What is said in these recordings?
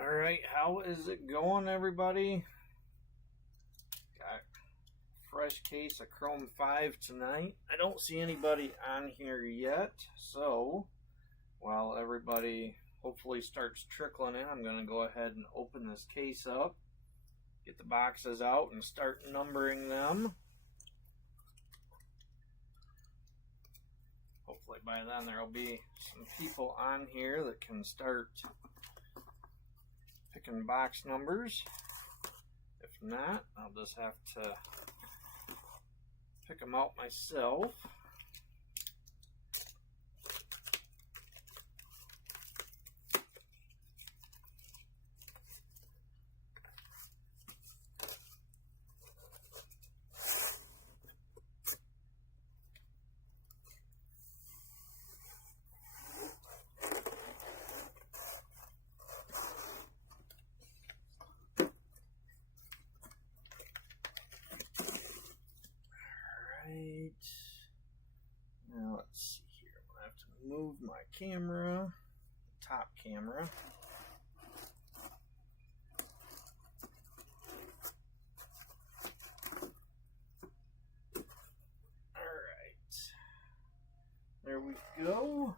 Alright, how is it going, everybody? Got a fresh case of Chrome 5 tonight. I don't see anybody on here yet, so while everybody hopefully starts trickling in, I'm going to go ahead and open this case up, get the boxes out, and start numbering them. Hopefully by then there will be some people on here that can start picking box numbers. If not, I'll just have to pick them out myself. Now let's see here. I'm going to have to move my camera, top camera. Alright. There we go.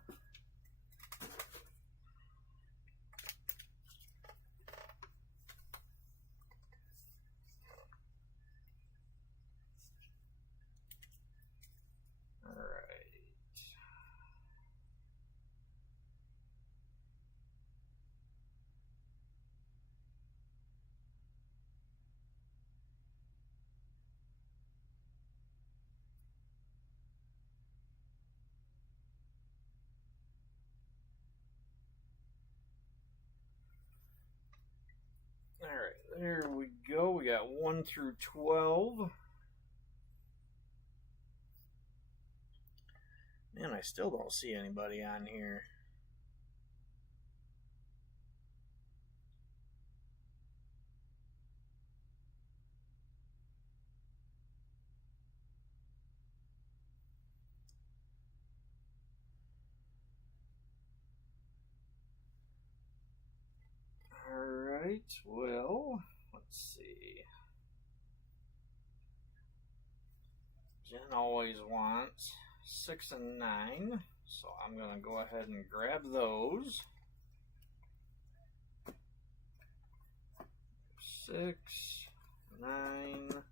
Alright, there we go. We got 1 through 12. Man, I still don't see anybody on here. Alright, well, let's see. Jen always wants 6 and 9, so I'm going to go ahead and grab those. 6, 9. Let's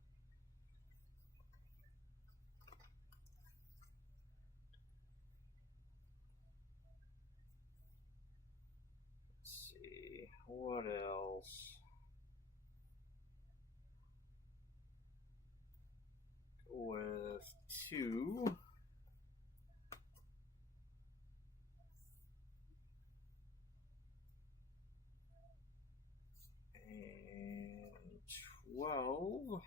see, what else? Go with 2. And 12.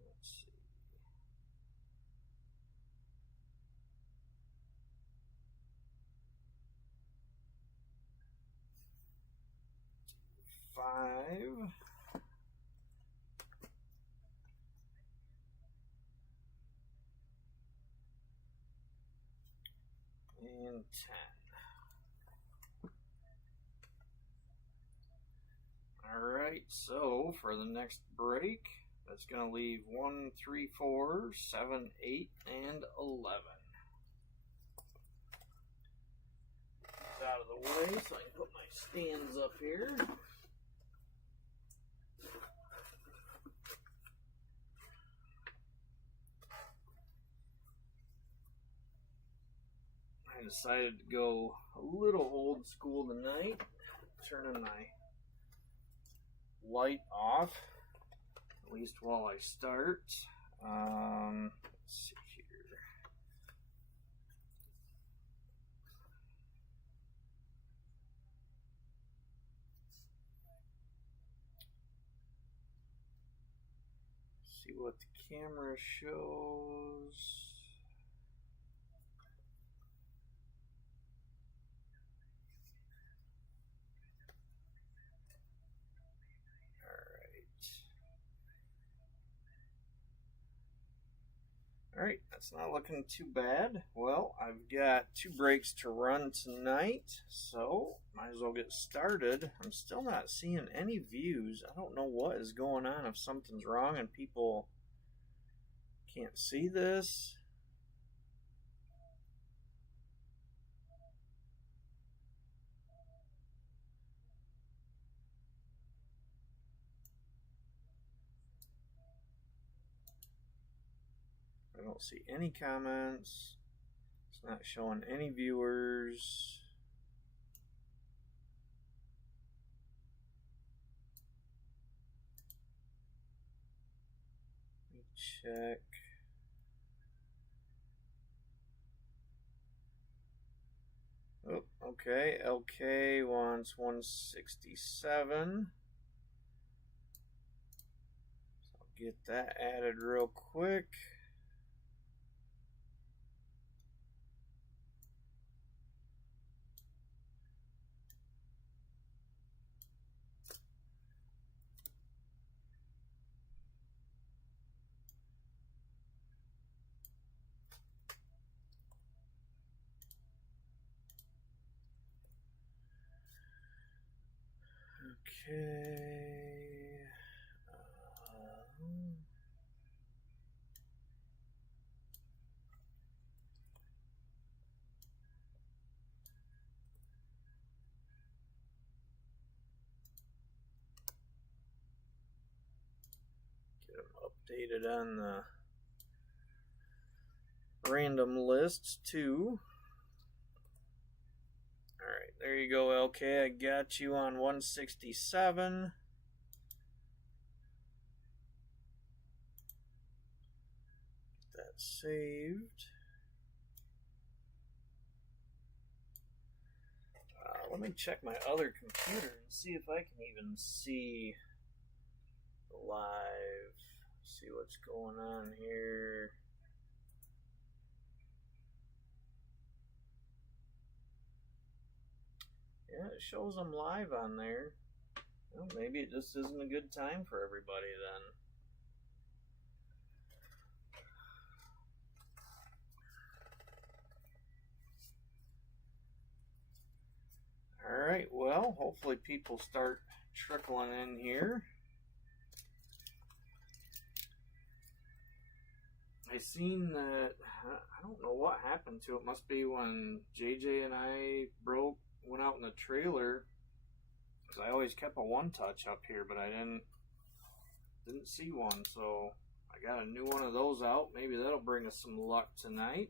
Let's see. Five. And 10. Alright, so for the next break, that's going to leave 1, 3, 4, 7, 8, and 11. It's out of the way so I can put my stands up here. I decided to go a little old school tonight, turning my light off, at least while I start. Let's see here. See what the camera shows. Alright, that's not looking too bad. Well, I've got 2 breaks to run tonight, so might as well get started. I'm still not seeing any views. I don't know what is going on, if something's wrong and people can't see this. I don't see any comments. It's not showing any viewers. Let me check. Oh, okay. LK wants 167. So I'll get that added real quick. Okay. Get them updated on the random lists too. Alright, there you go, LK. I got you on 167. Get that saved. Let me check my other computer and see if I can even see the live. See what's going on here. Yeah, it shows them live on there. Well, maybe it just isn't a good time for everybody then. Alright, well, hopefully people start trickling in here. I seen that, I don't know what happened to it. Must be when JJ and I went out in the trailer, because I always kept a one-touch up here, but I didn't see one, so I got a new one of those out. Maybe that'll bring us some luck tonight.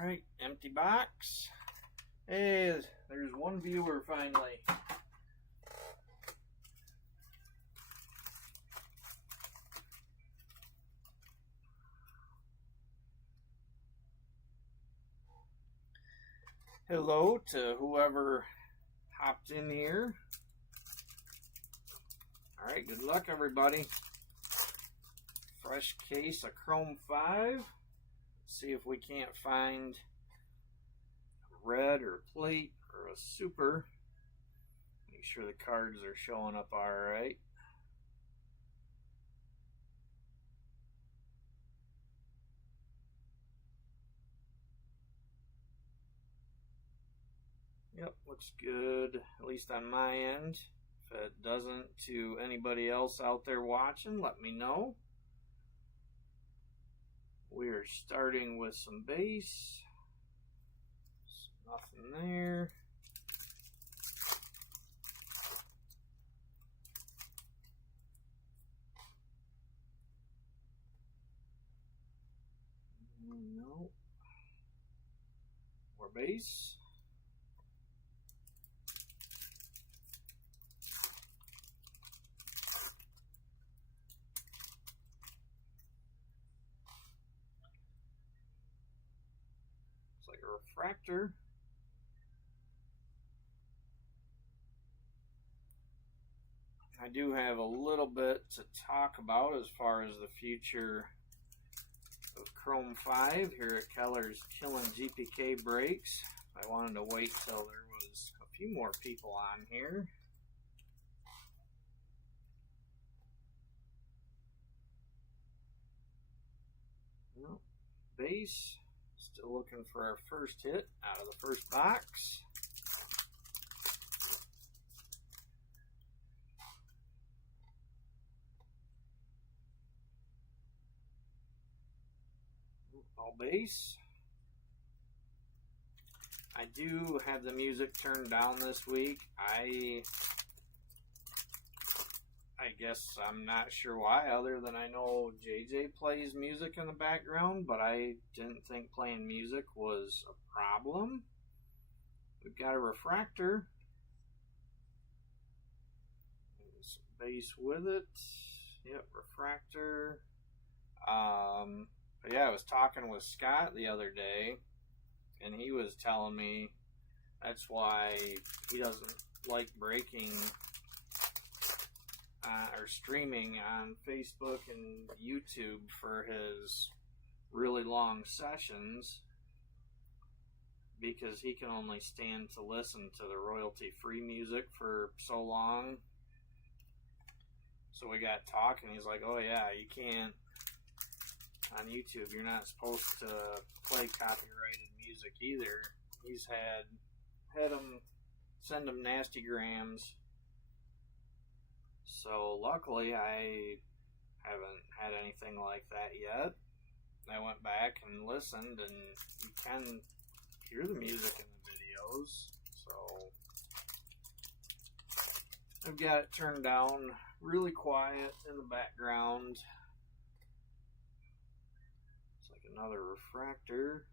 Alright, empty box. Hey, there's one viewer finally. Hello to whoever hopped in here. Alright, good luck everybody. Fresh case of Chrome 5. See if we can't find a red or a plate or a super. Make sure the cards are showing up alright. Yep, looks good, at least on my end. If it doesn't, to anybody else out there watching, let me know. We are starting with some base. Nothing there. No. More base. Like a refractor. I do have a little bit to talk about as far as the future of Chrome 5 here at Keller's Killing GPK Breaks. I wanted to wait till there was a few more people on here. Well, base, still looking for our first hit out of the first box. All base. I do have the music turned down this week. I guess I'm not sure why, other than I know JJ plays music in the background, but I didn't think playing music was a problem. We've got a refractor. Some base with it. Yep, refractor. But yeah, I was talking with Scott the other day, and he was telling me that's why he doesn't like breaking or streaming on Facebook and YouTube for his really long sessions, because he can only stand to listen to the royalty-free music for so long. So we got talking. He's like, oh yeah, you can't, on YouTube, you're not supposed to play copyrighted music either. He's had him send him nasty grams. So luckily I haven't had anything like that yet. I went back and listened, and you can hear the music in the videos. So I've got it turned down really quiet in the background. It's like another refractor.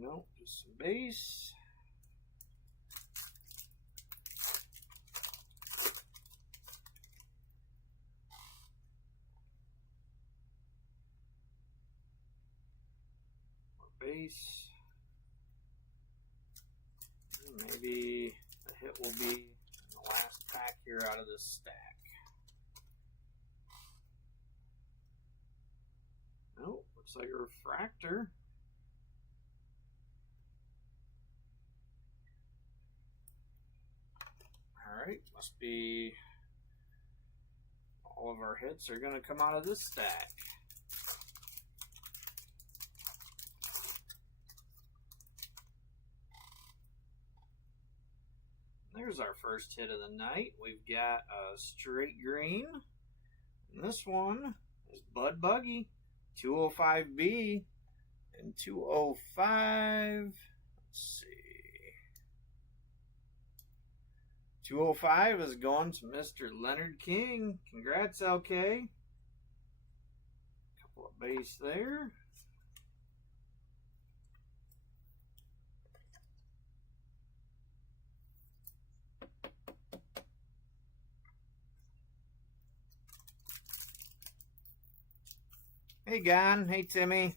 Nope, just some base. More base. And maybe the hit will be in the last pack here out of this stack. Nope, looks like a refractor. Alright, must be all of our hits are going to come out of this stack. There's our first hit of the night. We've got a straight green. And this one is Bud Buggy, 205B and 205. Let's see. 205 is going to Mr. Leonard King. Congrats, LK. Couple of base there. Hey, Gon. Hey, Timmy.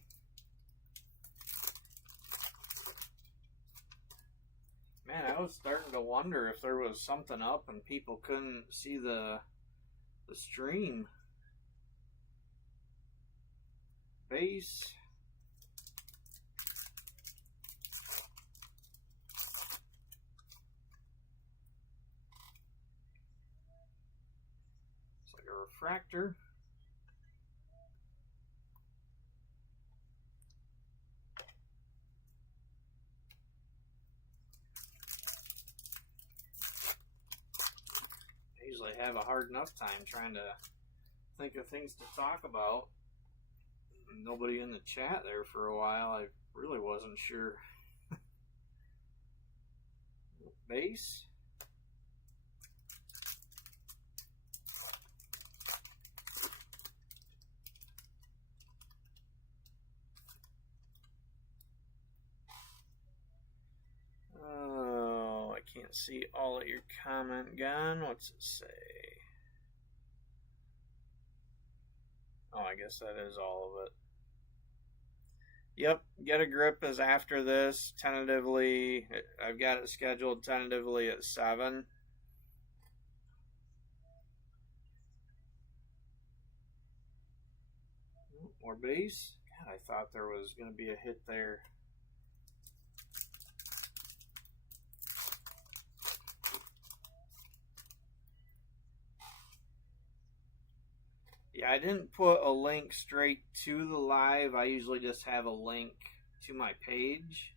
Man, I was starting to wonder if there was something up and people couldn't see the stream. Base. It's like a refractor. Usually have a hard enough time trying to think of things to talk about. Nobody in the chat there for a while. I really wasn't sure. Base. Oh, I can't see all of your comment, Gon. What's it say? Oh, I guess that is all of it. Yep, Get a Grip is after this, tentatively. I've got it scheduled tentatively at 7. More base. God, I thought there was going to be a hit there. Yeah, I didn't put a link straight to the live. I usually just have a link to my page.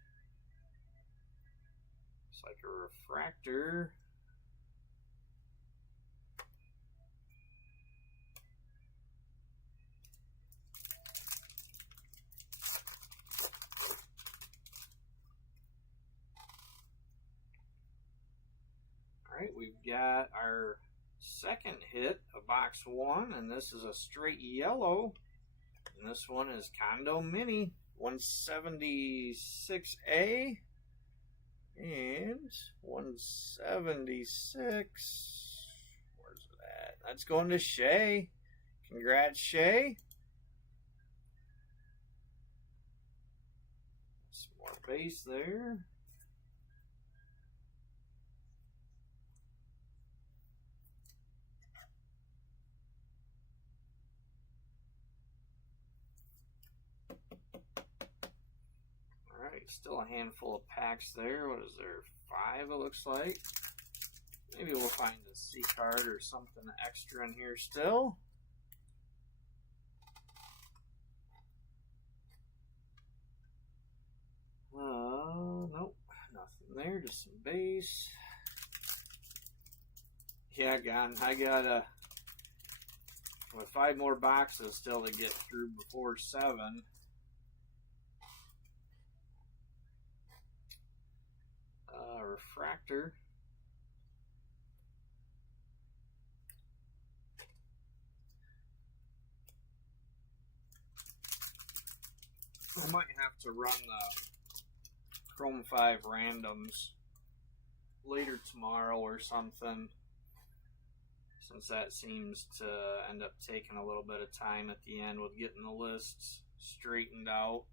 It's like a refractor. Alright, we've got our second hit of box 1, and this is a straight yellow. And this one is Condo Mini 176A and 176. Where's it at? That's going to Shay. Congrats, Shay. Some more base there. Alright, still a handful of packs there. What is there? 5 it looks like. Maybe we'll find a C card or something extra in here still. Nope, nothing there, just some base. Yeah, I got with 5 more boxes still to get through before 7. Refractor. I might have to run the Chrome 5 randoms later tomorrow or something, since that seems to end up taking a little bit of time at the end with getting the lists straightened out.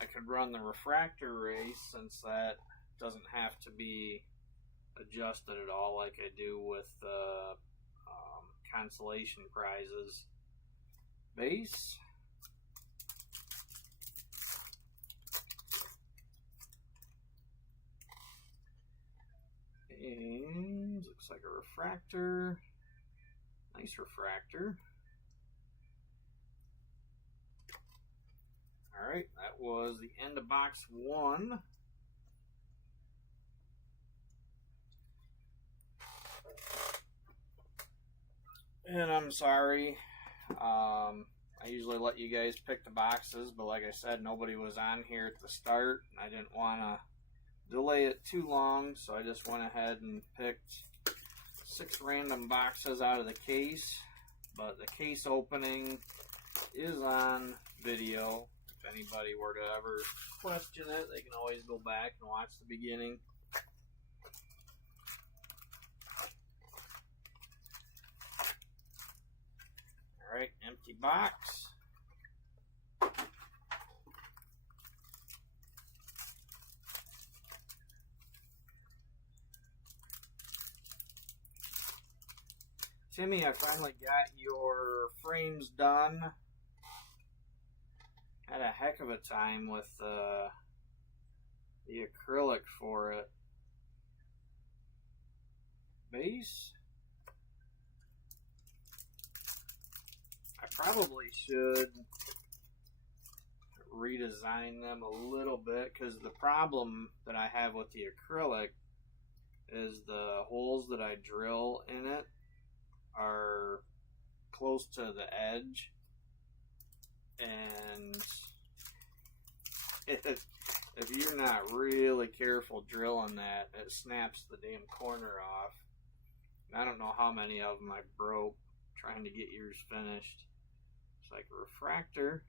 I could run the refractor race, since that doesn't have to be adjusted at all like I do with the consolation prizes. Base. And looks like a refractor. Nice refractor. Alright, that was the end of box 1. And I'm sorry. I usually let you guys pick the boxes, but like I said, nobody was on here at the start. I didn't want to delay it too long, so I just went ahead and picked 6 random boxes out of the case. But the case opening is on video. If anybody were to ever question it, they can always go back and watch the beginning. Alright, empty box. Timmy, I finally got your frames done. Had a heck of a time with the acrylic for it. Base. I probably should redesign them a little bit, because the problem that I have with the acrylic is the holes that I drill in it are close to the edge, and if you're not really careful drilling that, it snaps the damn corner off. I don't know how many of them I broke trying to get yours finished. It's like a refractor.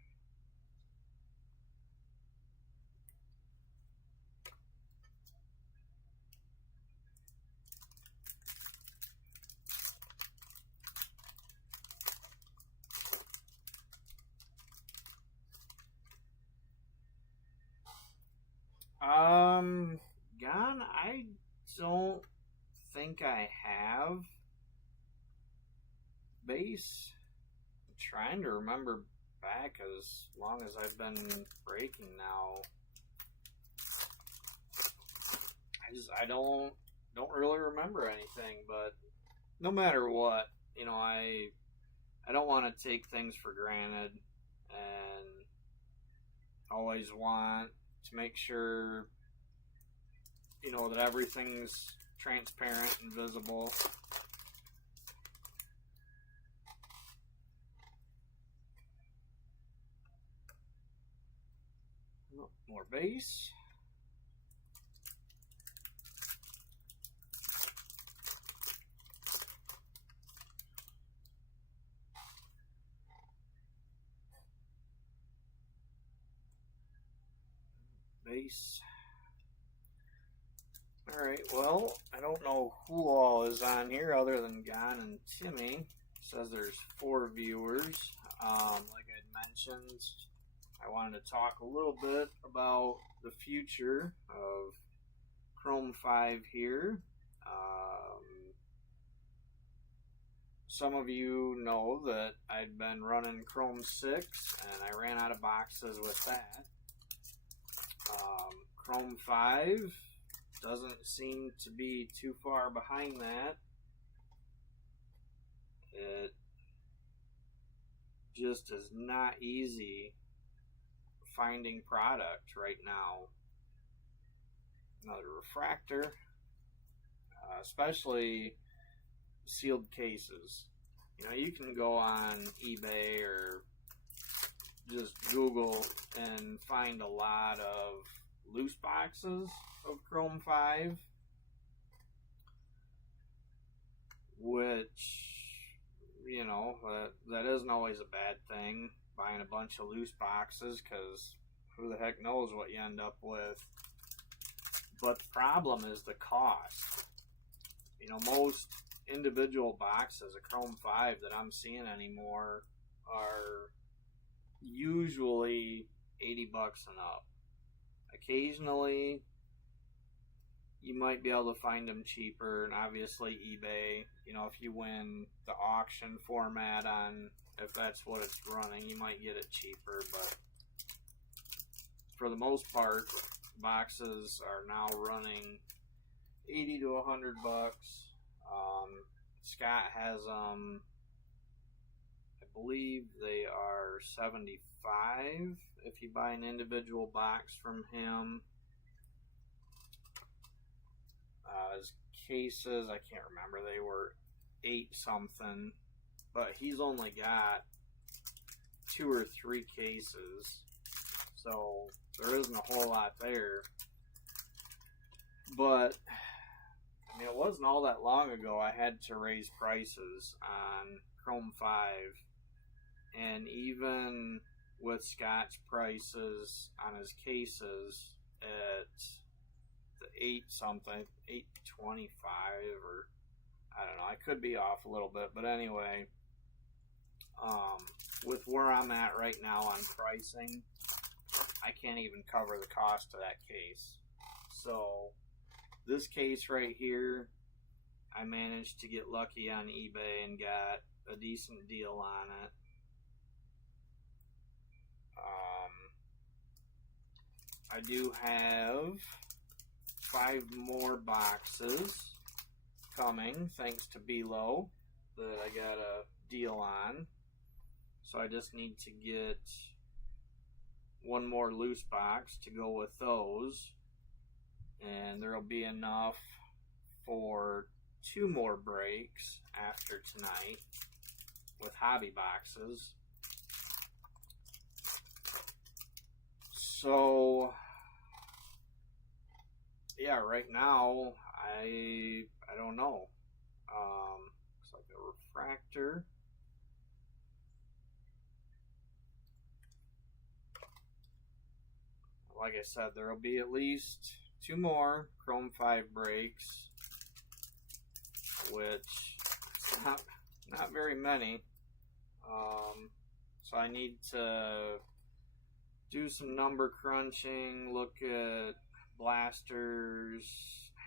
don't think I have base. I'm trying to remember back as long as I've been breaking now. I don't really remember anything, but no matter what, you know, I don't want to take things for granted, and always want to make sure, you know, that everything's transparent and visible. More base. Base. Alright, well, I don't know who all is on here other than Gon and Timmy. It says there's 4 viewers. Like I mentioned, I wanted to talk a little bit about the future of Chrome 5 here. Some of you know that I'd been running Chrome 6 and I ran out of boxes with that. Chrome 5 doesn't seem to be too far behind that. It just is not easy finding product right now. Another refractor, especially sealed cases. You know, you can go on eBay or just Google and find a lot of loose boxes of Chrome 5, which, you know, that isn't always a bad thing, buying a bunch of loose boxes, because who the heck knows what you end up with. But the problem is the cost. You know, most individual boxes of Chrome 5 that I'm seeing anymore are usually $80 and up. Occasionally, you might be able to find them cheaper, and obviously eBay, you know, if you win the auction format on, if that's what it's running, you might get it cheaper, but for the most part, boxes are now running $80 to $100. Scott has them, I believe they are $75 if you buy an individual box from him. His cases, I can't remember, they were $8 something, but he's only got 2 or 3 cases, so there isn't a whole lot there. But I mean, it wasn't all that long ago I had to raise prices on Chrome 5, and even with Scott's prices on his cases at the 8 something, 825, or I don't know, I could be off a little bit, but anyway, with where I'm at right now on pricing, I can't even cover the cost of that case. So this case right here, I managed to get lucky on eBay and got a decent deal on it. I do have 5 more boxes coming, thanks to Below, that I got a deal on. So I just need to get 1 more loose box to go with those, and there'll be enough for 2 more breaks after tonight with hobby boxes. So yeah, right now I don't know. Looks like a refractor. Like I said, there will be at least 2 more Chrome 5 breaks, which is not very many. So I need to do some number crunching, look at blasters,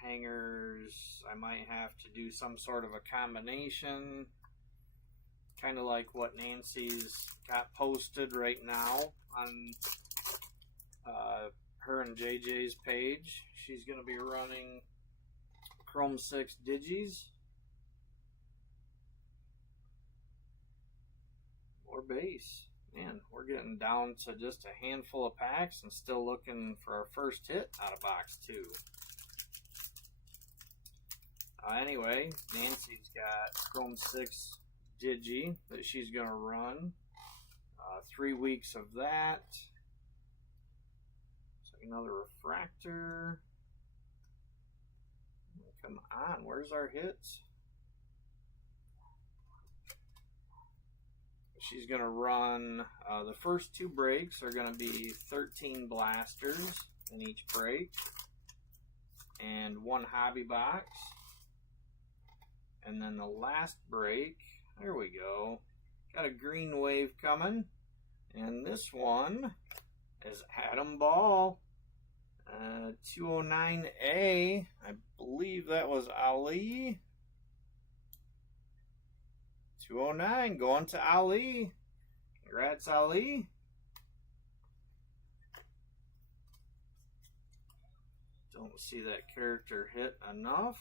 hangers. I might have to do some sort of a combination, kind of like what Nancy's got posted right now on her and JJ's page. She's going to be running Chrome 6 Digis. More base. Man, we're getting down to just a handful of packs and still looking for our first hit out of box 2. Anyway, Nancy's got Chrome 6 Digi that she's going to run. 3 weeks of that. So another refractor. Come on, where's our hits? She's going to run, the first 2 breaks are going to be 13 blasters in each break and 1 hobby box. And then the last break, there we go, got a green wave coming. And this one is Adam Ball, 209A. I believe that was Ali. 209 going to Ali. Congrats, Ali. Don't see that character hit enough.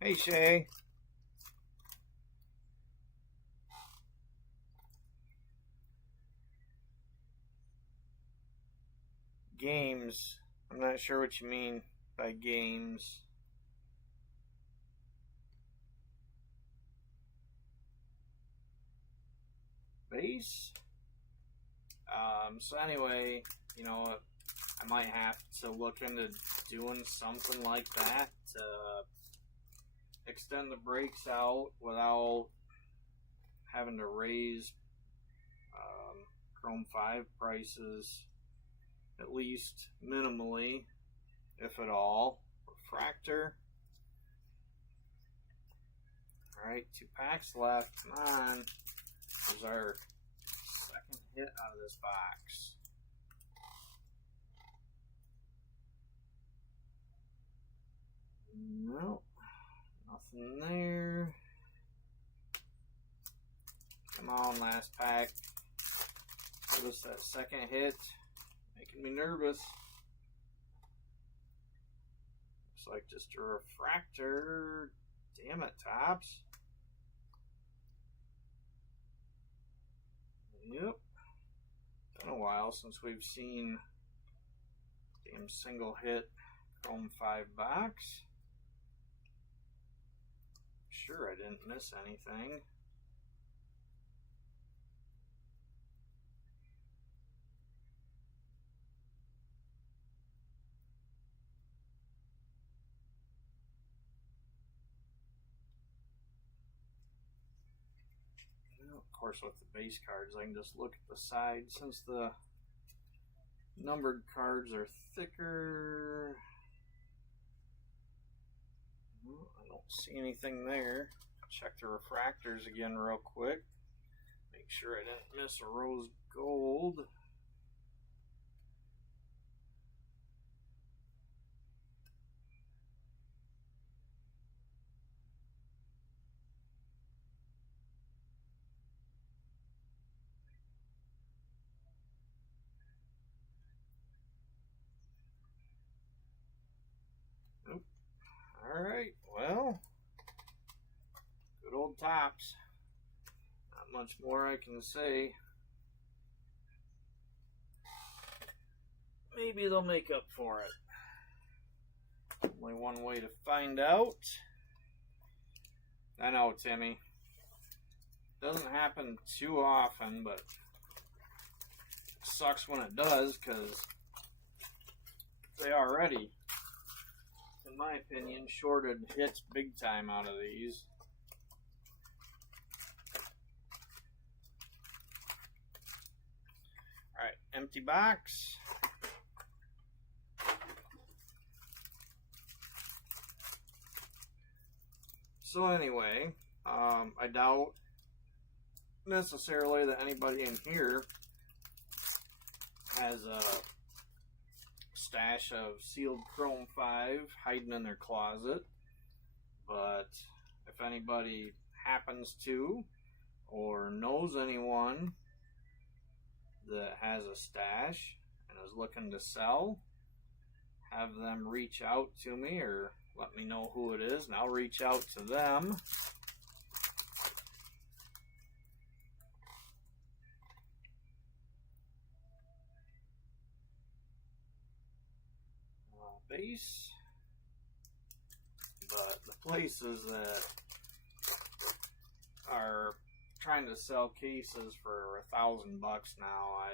Hey, Shay. Games. I'm not sure what you mean by games. Base? So anyway, you know, I might have to look into doing something like that to extend the breaks out without having to raise Chrome 5 prices, at least minimally, if at all. Refractor. Alright, 2 packs left. Come on. There's our second hit out of this box. Nope. Nothing there. Come on, last pack. Give us that second hit. Making me nervous. Looks like just a refractor. Damn it, Tops. Yep. Been a while since we've seen damn single hit Chrome 5 box. Sure, I didn't miss anything. Of course, with the base cards, I can just look at the side since the numbered cards are thicker. I don't see anything there. Check the refractors again real quick. Make sure I didn't miss a rose gold. Nope. Alright, well, good old Tops. Not much more I can say. Maybe they'll make up for it. Only one way to find out. I know, Timmy. Doesn't happen too often, but it sucks when it does, because they already, in my opinion, shorted hits big time out of these. Alright, empty box. So anyway, I doubt necessarily that anybody in here has a stash of sealed Chrome 5 hiding in their closet, but if anybody happens to or knows anyone that has a stash and is looking to sell, have them reach out to me or let me know who it is and I'll reach out to them. Base, but the places that are trying to sell cases for $1,000 now, I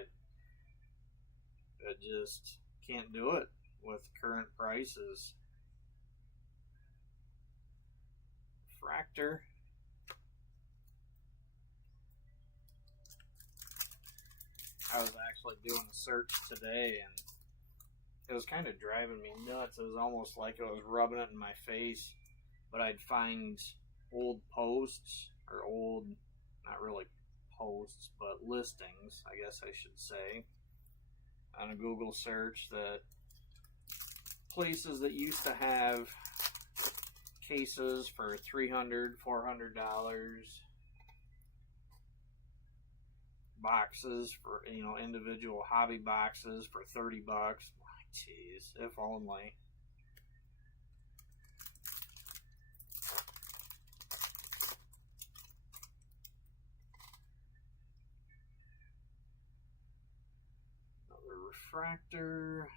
just can't do it with current prices. Fractor. I was actually doing a search today and it was kind of driving me nuts. It was almost like it was rubbing it in my face. But I'd find old posts, or old, not really posts, but listings, I guess I should say, on a Google search, that places that used to have cases for $300, $400, boxes for, individual hobby boxes for $30. Jeez, if only. Another refractor.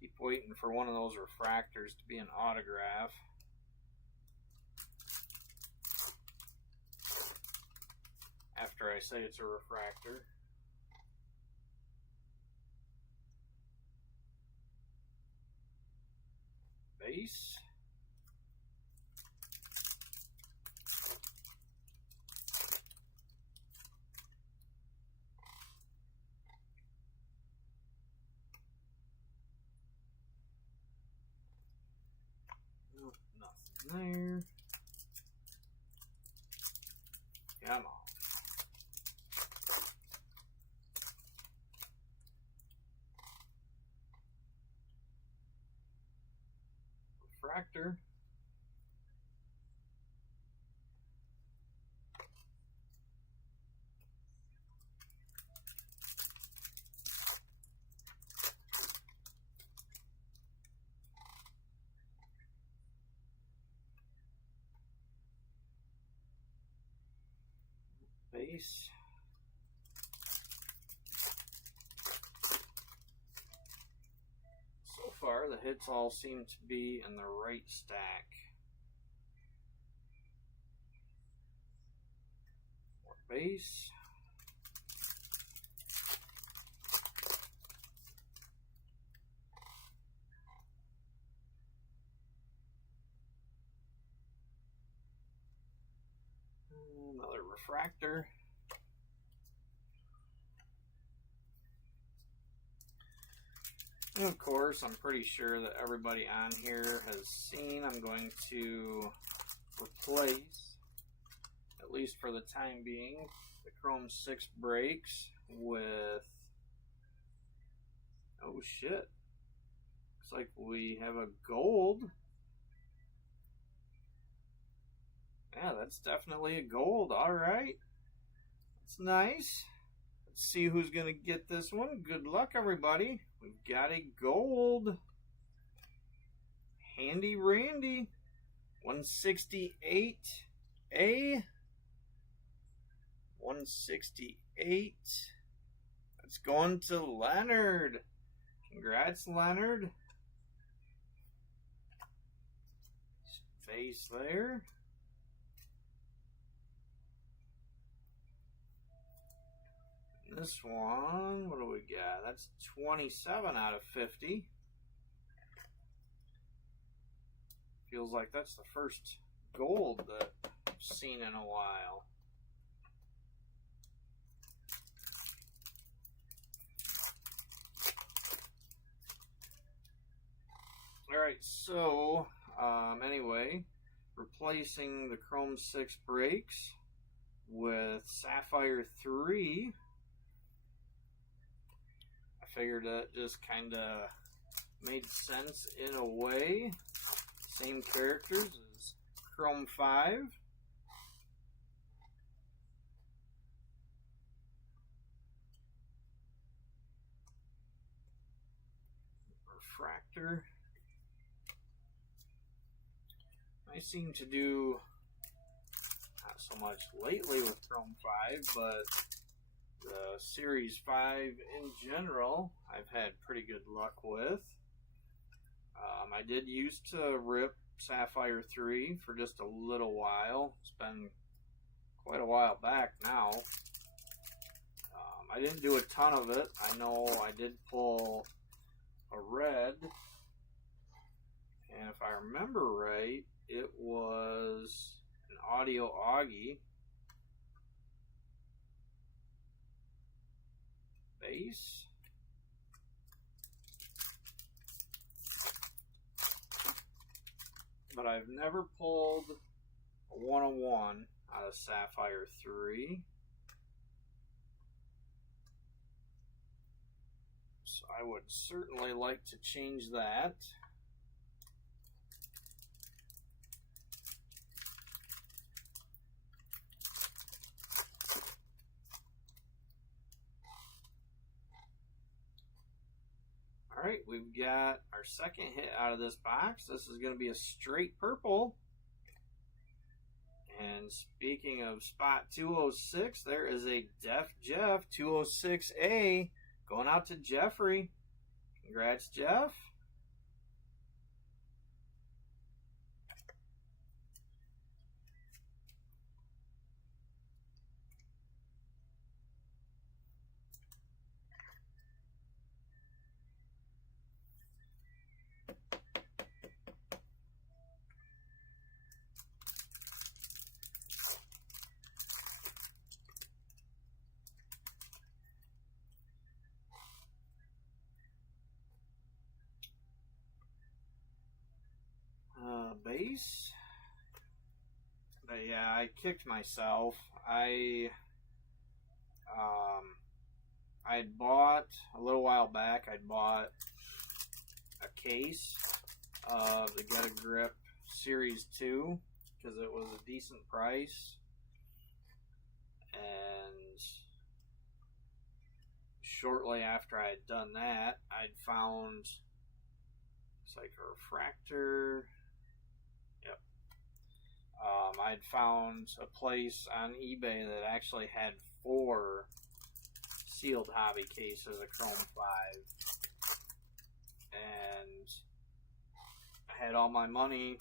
Keep waiting for one of those refractors to be an autograph. After I say it's a refractor. Base. Nothing there. Come on. Refractor. Base. So far, the hits all seem to be in the right stack. More base. Another refractor. And of course, I'm pretty sure that everybody on here has seen, I'm going to replace, at least for the time being, the Chrome 6 breaks with, oh shit, looks like we have a gold. Yeah, that's definitely a gold. All right. That's nice. Let's see who's going to get this one. Good luck, everybody. We've got a gold. Handy Randy. 168A. 168. That's going to Leonard. Congrats, Leonard. Face there. This one, what do we got? That's 27 out of 50. Feels like that's the first gold that I've seen in a while. Alright, so anyway, replacing the Chrome 6 brakes with Sapphire 3. I figured that just kind of made sense in a way. Same characters as Chrome 5. Refractor. I seem to do not so much lately with Chrome 5, but the Series 5 in general I've had pretty good luck with. I did used to rip Sapphire 3 for just a little while. It's been quite a while back now. I didn't do a ton of it. I know I did pull a red, and if I remember right, it was an audio Augie base. But I've never pulled a 101 out of Sapphire 3. So I would certainly like to change that. Alright, we've got our second hit out of this box. This is going to be a straight purple. And speaking of spot 206, there is a Def Jeff 206A going out to Jeffrey. Congrats, Jeff. Base. But yeah, I kicked myself. I had bought a little while back. I'd bought a case of the Get a Grip Series 2 because it was a decent price, and shortly after I had done that, I'd found it's like a refractor. Yep. I'd found a place on eBay that actually had 4 sealed hobby cases of Chrome 5, and I had all my money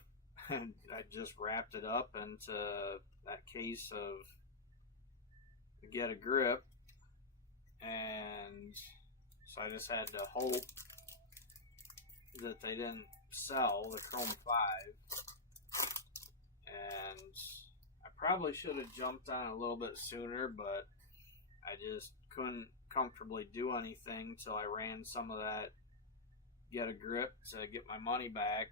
and I just wrapped it up into that case of Get a Grip, and so I just had to hope that they didn't sell the Chrome 5. And I probably should have jumped on a little bit sooner, but I just couldn't comfortably do anything till I ran some of that Get a Grip to get my money back.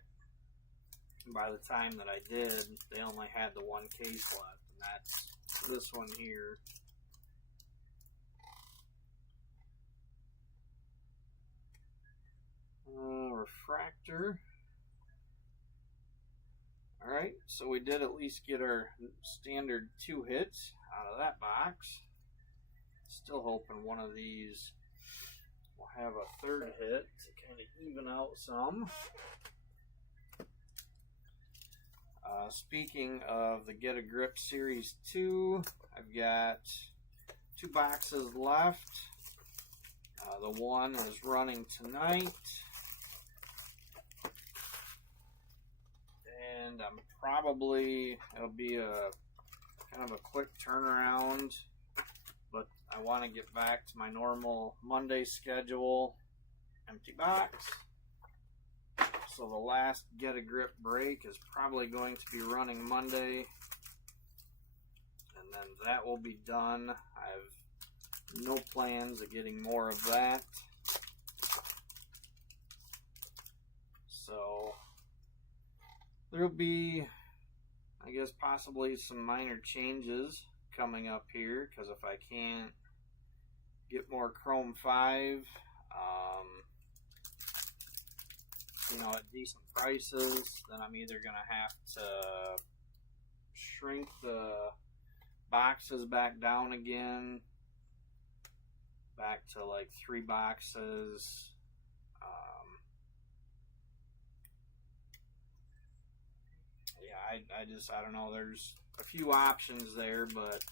And by the time that I did, they only had the one case left, and that's this one here. Refractor. Alright, so we did at least get our standard 2 hits out of that box. Still hoping one of these will have a third hit to kind of even out some. Speaking of the Get a Grip Series 2, I've got 2 boxes left. The one is running tonight. And I'm probably, it'll be a kind of a quick turnaround, but I want to get back to my normal Monday schedule. Empty box. So the last Get a Grip break is probably going to be running Monday, and then that will be done. I have no plans of getting more of that. So there'll be, I guess, possibly some minor changes coming up here, because if I can't get more Chrome 5, at decent prices, then I'm either going to have to shrink the boxes back down again, back to like 3 boxes. I don't know. There's a few options there, but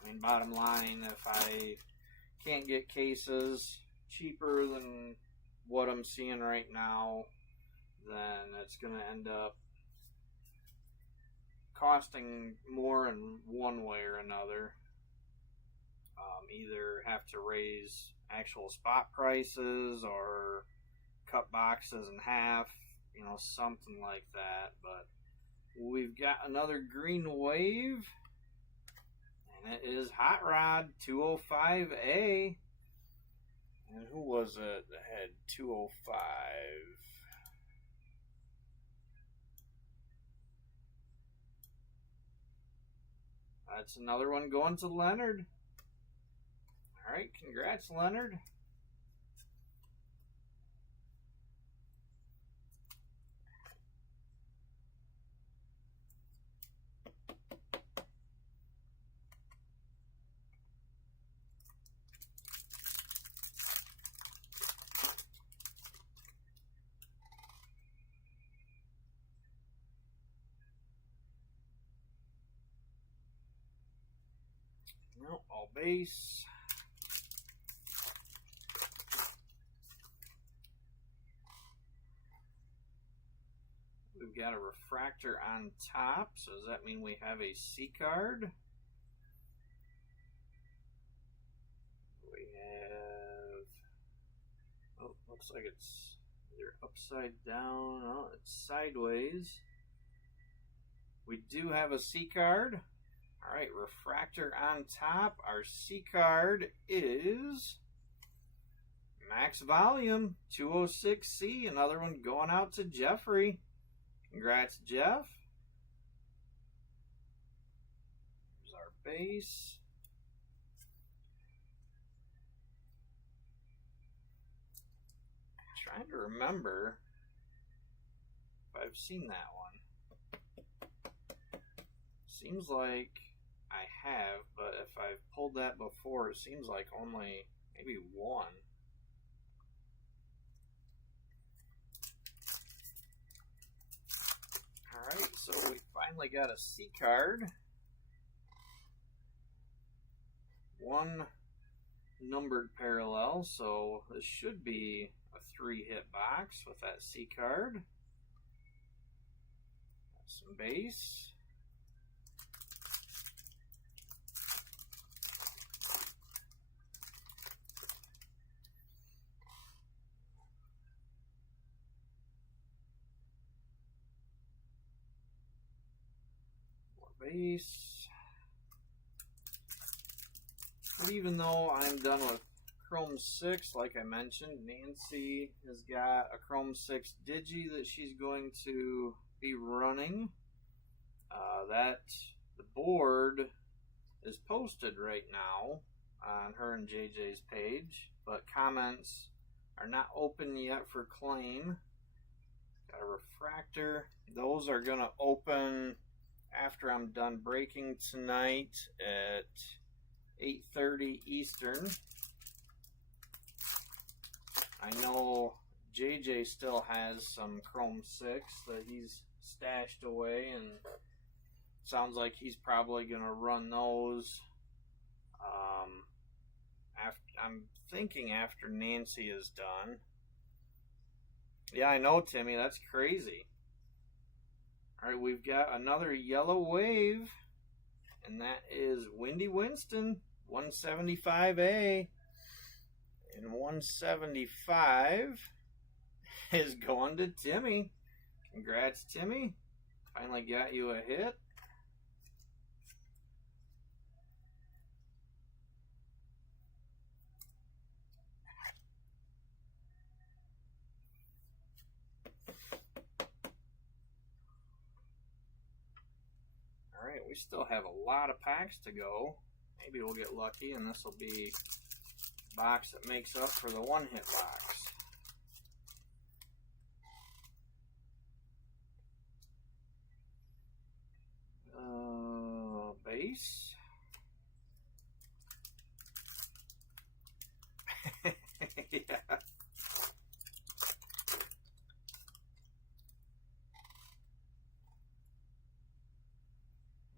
I mean, bottom line, if I can't get cases cheaper than what I'm seeing right now, then it's going to end up costing more in one way or another. Either have to raise actual spot prices or cut boxes in half, something like that. But we've got another green wave, and it is Hot Rod 205A. And who was it that had 205? That's another one going to Leonard. All right, congrats, Leonard. No, all base. We've got a refractor on top, so does that mean we have a C card? We have, oh, looks like it's either upside down, oh, it's sideways. We do have a C card. All right, refractor on top. Our C card is Max Volume 206C. Another one going out to Jeffrey. Congrats, Jeff. Here's our base. I'm trying to remember if I've seen that one. Seems like I have, but if I've pulled that before, it seems like only maybe one. Alright, so we finally got a C card. One numbered parallel, so this should be a 3-hit box with that C card. Got some base. Base. But even though I'm done with Chrome 6, like I mentioned, Nancy has got a Chrome 6 Digi that she's going to be running. The board is posted right now on her and JJ's page, but comments are not open yet for claim. Got a refractor. Those are going to open after I'm done breaking tonight at 8:30 Eastern. I know JJ still has some Chrome 6 that he's stashed away, and sounds like he's probably going to run those. I'm thinking after Nancy is done. Yeah, I know, Timmy. That's crazy. All right, we've got another yellow wave, and that is Windy Winston, 175A. And 175 is going to Timmy. Congrats, Timmy. Finally got you a hit. still have a lot of packs to go. Maybe we'll get lucky and this will be a box that makes up for the one-hit box. Base. Yeah.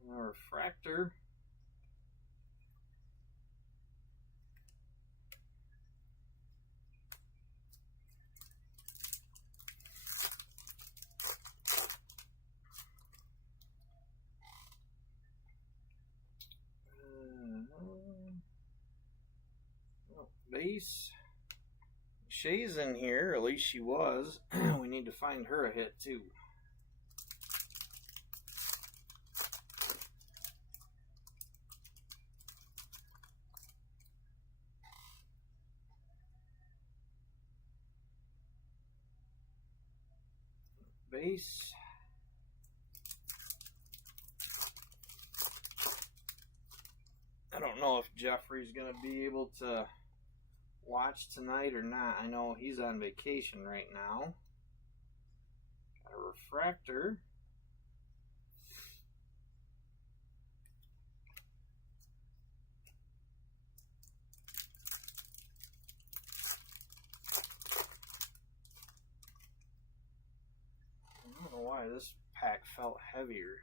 A refractor. Base. Shay's in here, at least she was. We need to find her a hit too. Base. I don't know if Jeffrey's going to be able to watch tonight or not. I know he's on vacation right now. Got a refractor. I don't know why this pack felt heavier.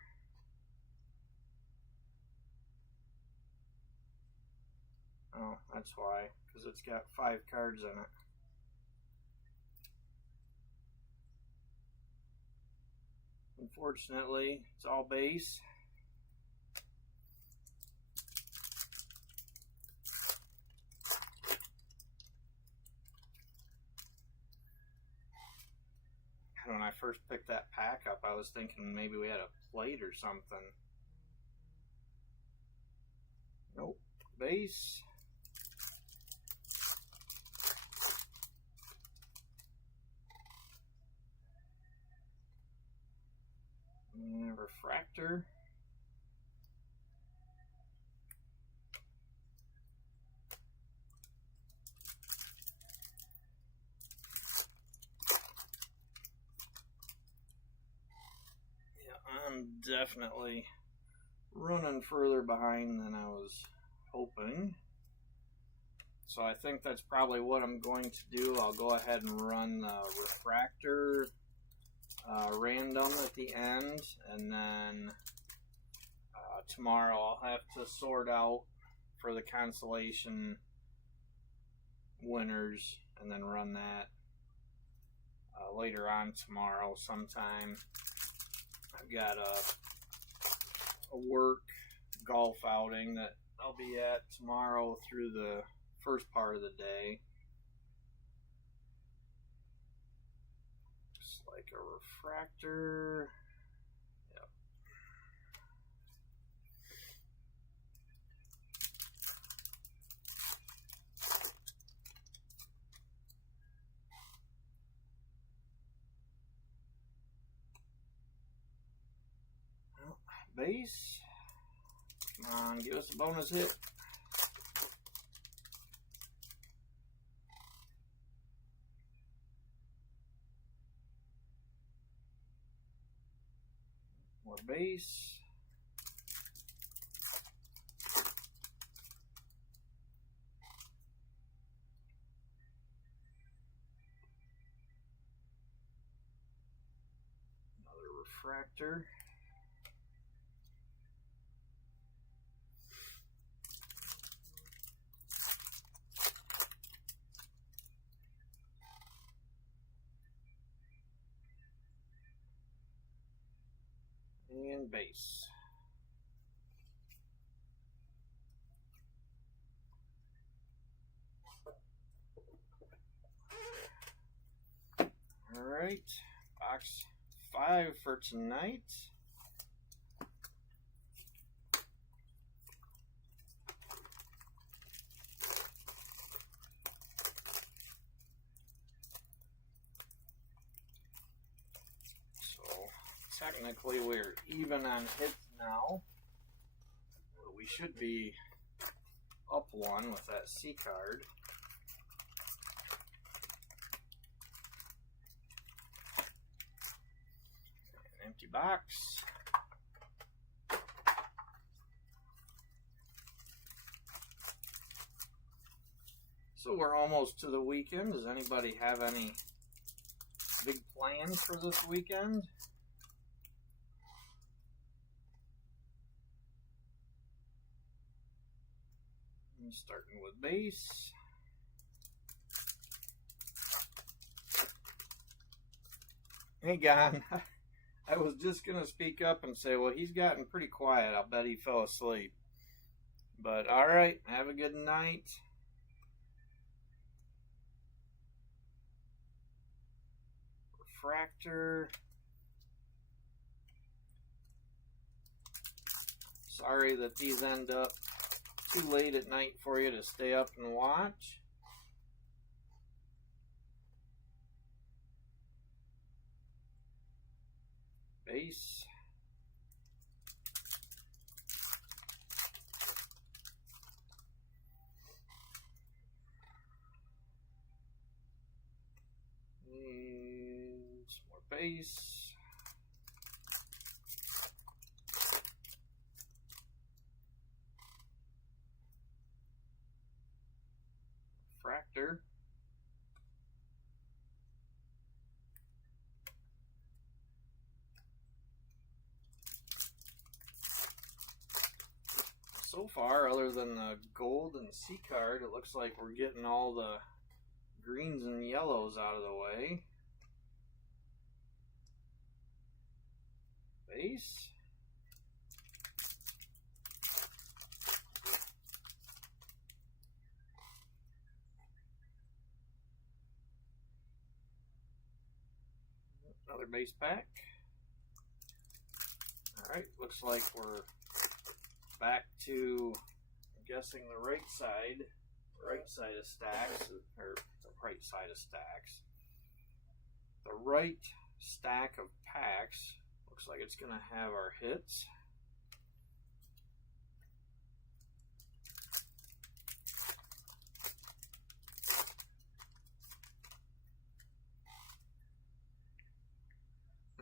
Oh, that's why, because it's got 5 cards in it. Unfortunately, it's all base. When I first picked that pack up, I was thinking maybe we had a plate or something. Nope. Base. And refractor. I'm definitely running further behind than I was hoping. So I think that's probably what I'm going to do. I'll go ahead and run the refractor random at the end, and then tomorrow I'll have to sort out for the consolation winners and then run that later on tomorrow sometime. I've got a work golf outing that I'll be at tomorrow through the first part of the day. Just like a refractor. Yep. Base. Come on, give us a bonus hit. More base. Another refractor. And base. All right, box 5 for tonight. Technically, we're even on hits now. we should be up one with that C card. An empty box. So we're almost to the weekend. Does anybody have any big plans for this weekend? I'm starting with base. Hey, Gon. I was just going to speak up and say, well, he's gotten pretty quiet. I'll bet he fell asleep. But, all right, have a good night. Refractor. Sorry that these end up too late at night for you to stay up and watch. Base. And some more base. Refractor. So far, other than the gold and C card, it looks like we're getting all the greens and yellows out of the way. Base. Another base pack. Alright, looks like we're back to, I'm guessing, the right side of stacks, or the right side of stacks. The right stack of packs looks like it's going to have our hits.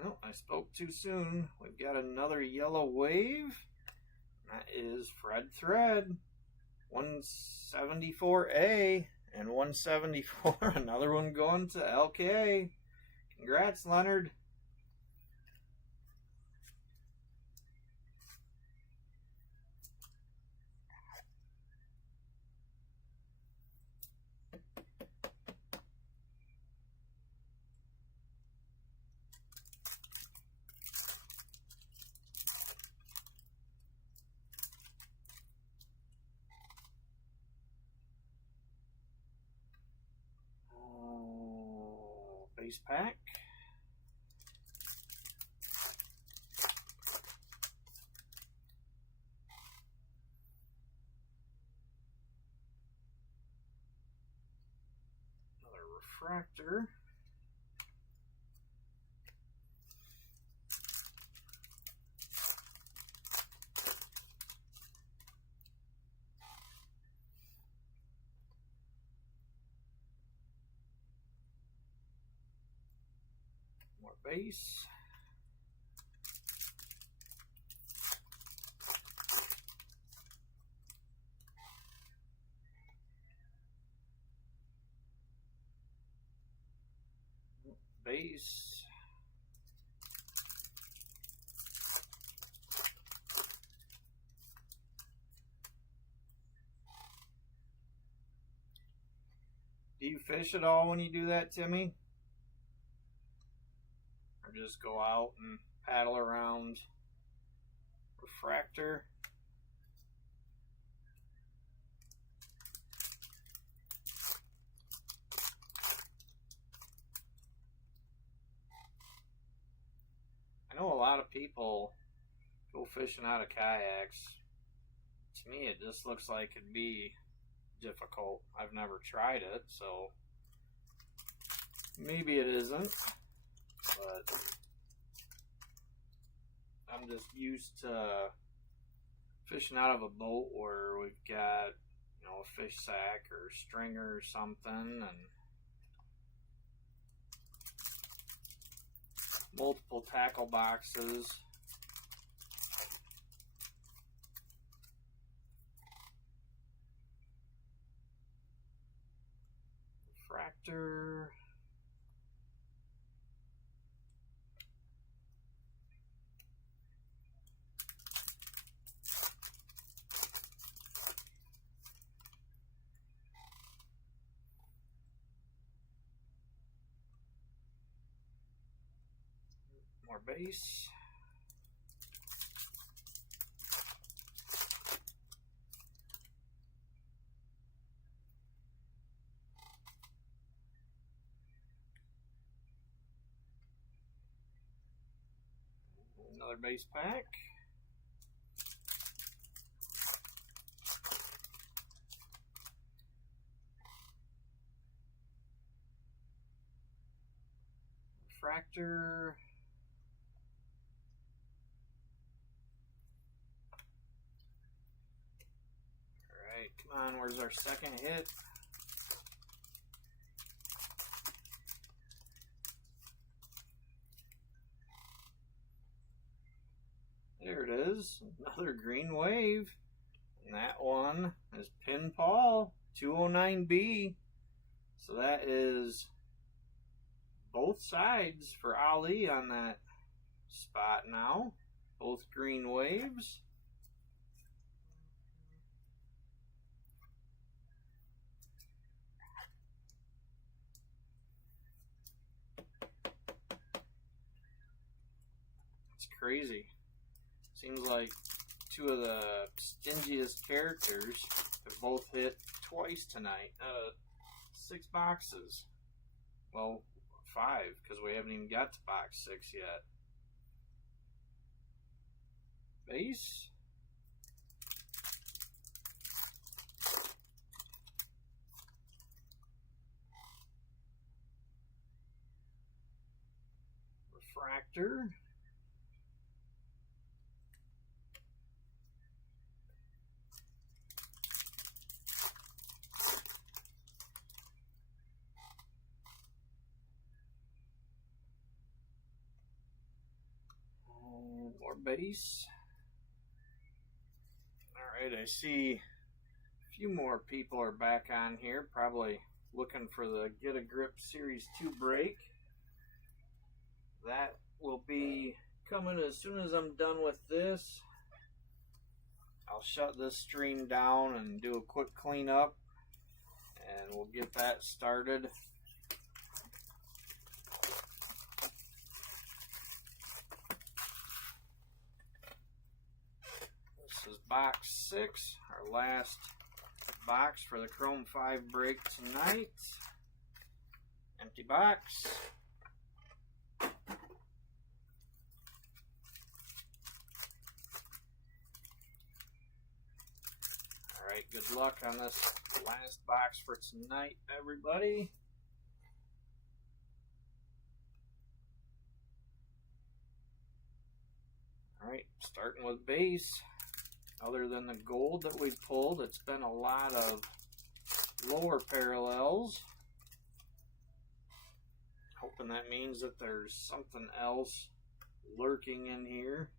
Well, I spoke too soon. We've got another yellow wave. That is Fred Thread. 174A and 174. Another one going to LK. Congrats, Leonard. Base pack. Another refractor. More base. Base. Do you fish at all when you do that, Timmy? Or just go out and paddle around? Refractor. I know a lot of people go fishing out of kayaks. To me, it just looks like it'd be difficult. I've never tried it, so maybe it isn't, but I'm just used to fishing out of a boat where we've got, you know, a fish sack or stringer or something, and multiple tackle boxes. Refractor. More base. Another base pack. Refractor. Alright, come on, where's our second hit? There it is, another green wave. And that one is Pin Paul, 209B. So that is both sides for Ali on that spot now. Both green waves. It's crazy. Seems like two of the stingiest characters have both hit twice tonight. 6 boxes. Well, 5, because we haven't even got to box 6 yet. Base. Refractor. More base. Alright, I see a few more people are back on here, probably looking for the Get a Grip Series 2 break. That will be coming as soon as I'm done with this. I'll shut this stream down and do a quick cleanup, and we'll get that started. This is box 6, our last box for the Chrome 5 break tonight. Empty box. Alright, good luck on this last box for tonight, everybody. Alright, starting with base. Other than the gold that we pulled, it's been a lot of lower parallels. Hoping that means that there's something else lurking in here.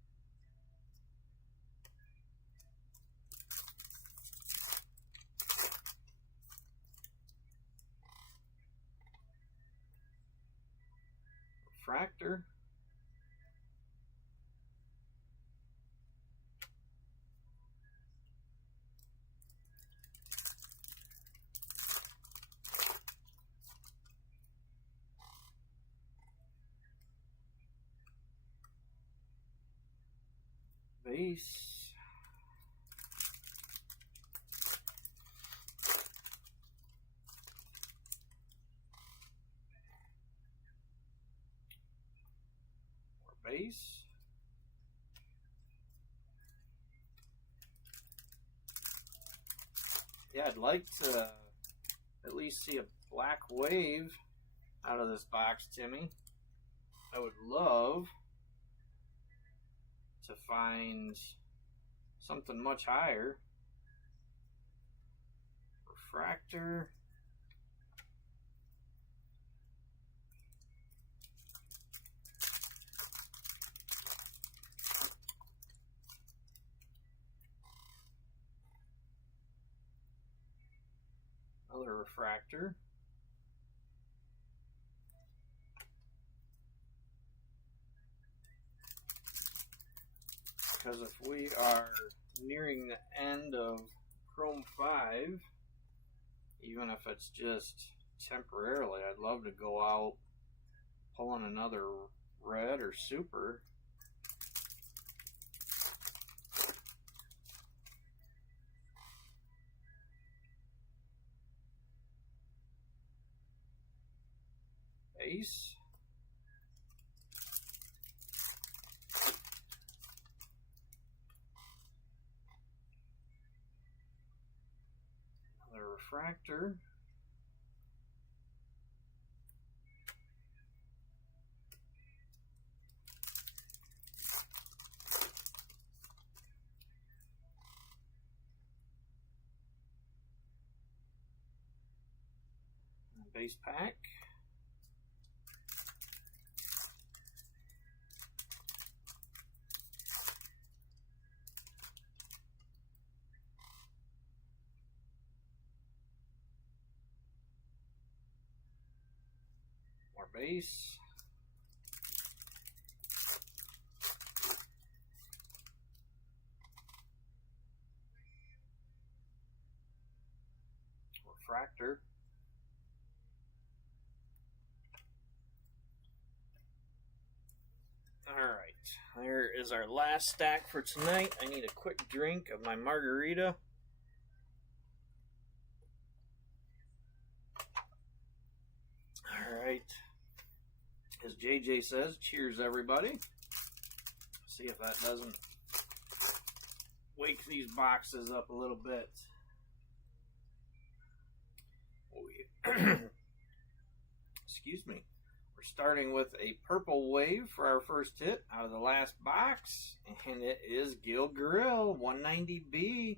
Refractor. Base. More base. Yeah, I'd like to at least see a black wave out of this box, Timmy. I would love to find something much higher. Refractor. Another refractor. Because if we are nearing the end of Chrome 5, even if it's just temporarily, I'd love to go out pulling another red or super. Base. Another refractor. Base pack. More base. Refractor. Alright, there is our last stack for tonight. I need a quick drink of my margarita. Alright, as JJ says, cheers everybody. See if that doesn't wake these boxes up a little bit. Excuse me. We're starting with a purple wave for our first hit out of the last box, and it is Gil Grill 190B.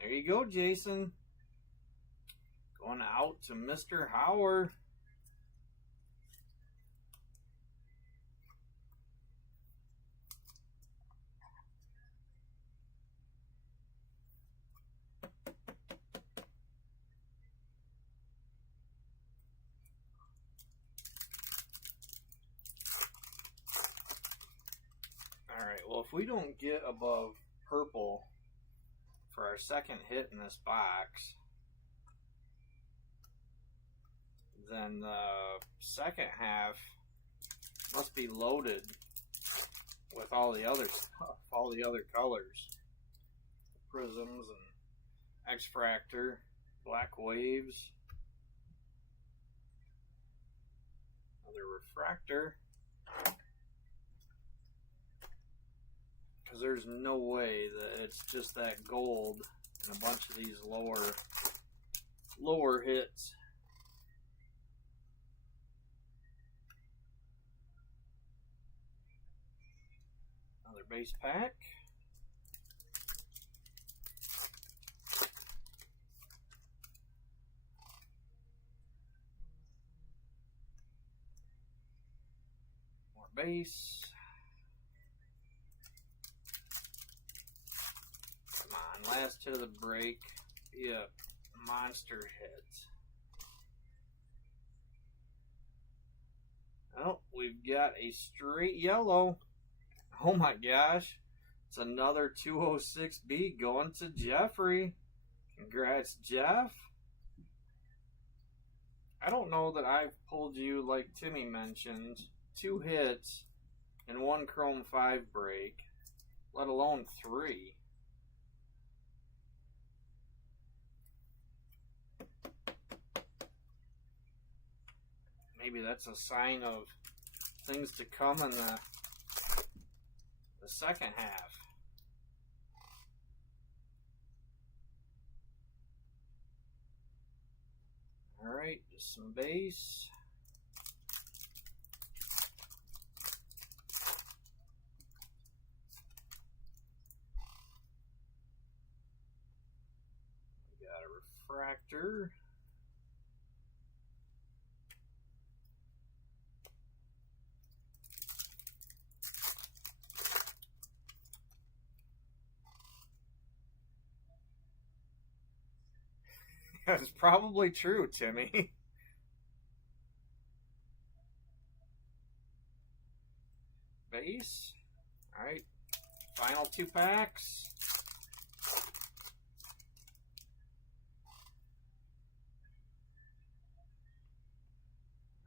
There you go, Jason. Going out to Mr. Howard. Alright, well, if we don't get above purple for our second hit in this box, then the second half must be loaded with all the other stuff, all the other colors. Prisms and X-Fractor, Black Waves, another refractor. Because there's no way that it's just that gold and a bunch of these lower hits. Another base pack. More base. Last hit of the break, be a monster hit. Oh, we've got a straight yellow. Oh my gosh. It's another 206B going to Jeffrey. Congrats, Jeff. I don't know that I've pulled you, like Timmy mentioned, 2 hits and 1 Chrome 5 break, let alone 3. Maybe that's a sign of things to come in the second half. Alright, just some base. refractor. That's probably true, Timmy. Base. Alright. Final 2 packs.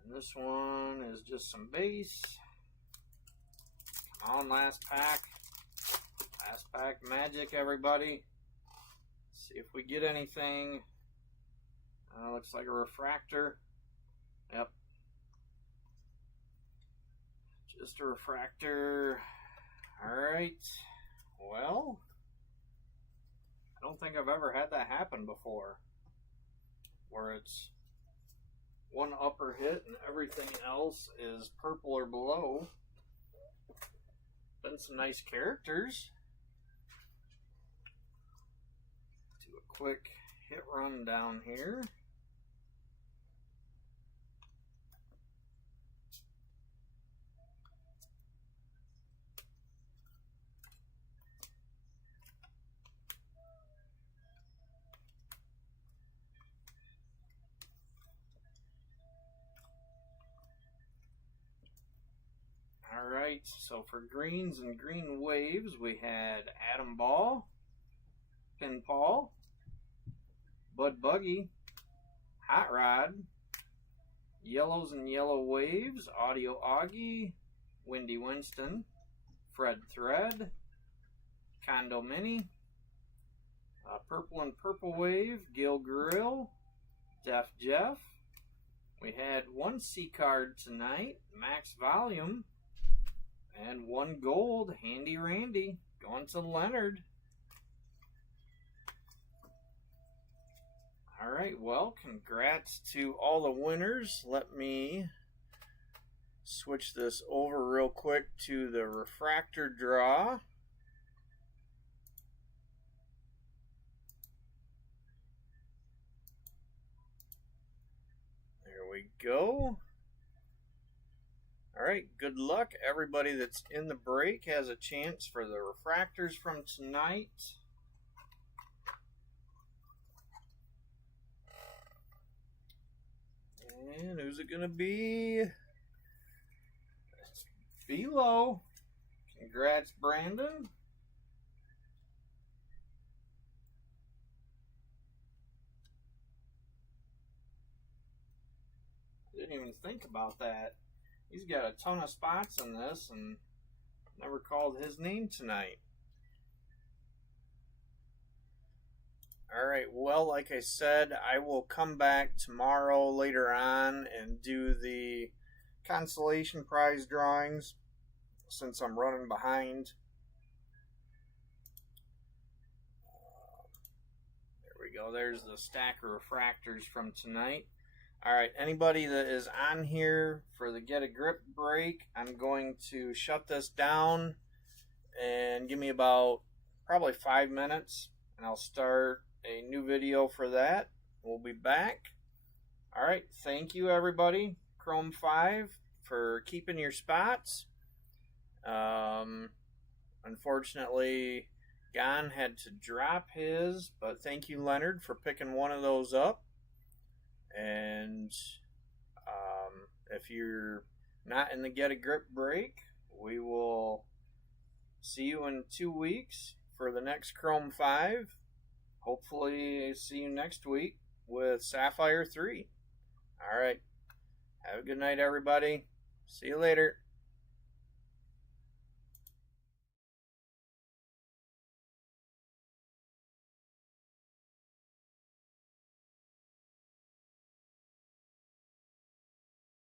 And this one is just some base. Come on, last pack. Last pack magic, everybody. Let's see if we get anything. Looks like a refractor. Yep. Just a refractor. Alright. Well, I don't think I've ever had that happen before. Where it's one upper hit and everything else is purple or below. Been some nice characters. Do a quick hit run down here. Alright, so for greens and green waves, we had Adam Ball, Pin Paul, Bud Buggy, Hot Rod, Yellows and Yellow Waves, Audio Augie, Windy Winston, Fred Thread, Condo Mini, Purple and Purple Wave, Gil Grill, Def Jeff. We had one C card tonight, Max Volume. And one gold, Handy Randy, going to Leonard. Alright, well, congrats to all the winners. Let me switch this over real quick to the refractor draw. There we go. Alright, good luck. Everybody that's in the break has a chance for the refractors from tonight. And who's it going to be? Philo. Congrats, Brandon. I didn't even think about that. He's got a ton of spots in this and never called his name tonight. Alright, well, like I said, I will come back tomorrow later on and do the consolation prize drawings since I'm running behind. There we go. There's the stack of refractors from tonight. Alright, anybody that is on here for the Get a Grip break, I'm going to shut this down and give me about probably 5 minutes and I'll start a new video for that. We'll be back. Alright, thank you everybody, Chrome 5, for keeping your spots. Unfortunately, Gon had to drop his, but thank you Leonard for picking one of those up. And if you're not in the Get a Grip break, we will see you in 2 weeks for the next Chrome 5. Hopefully see you next week with Sapphire 3. Alright. Have a good night, everybody. See you later.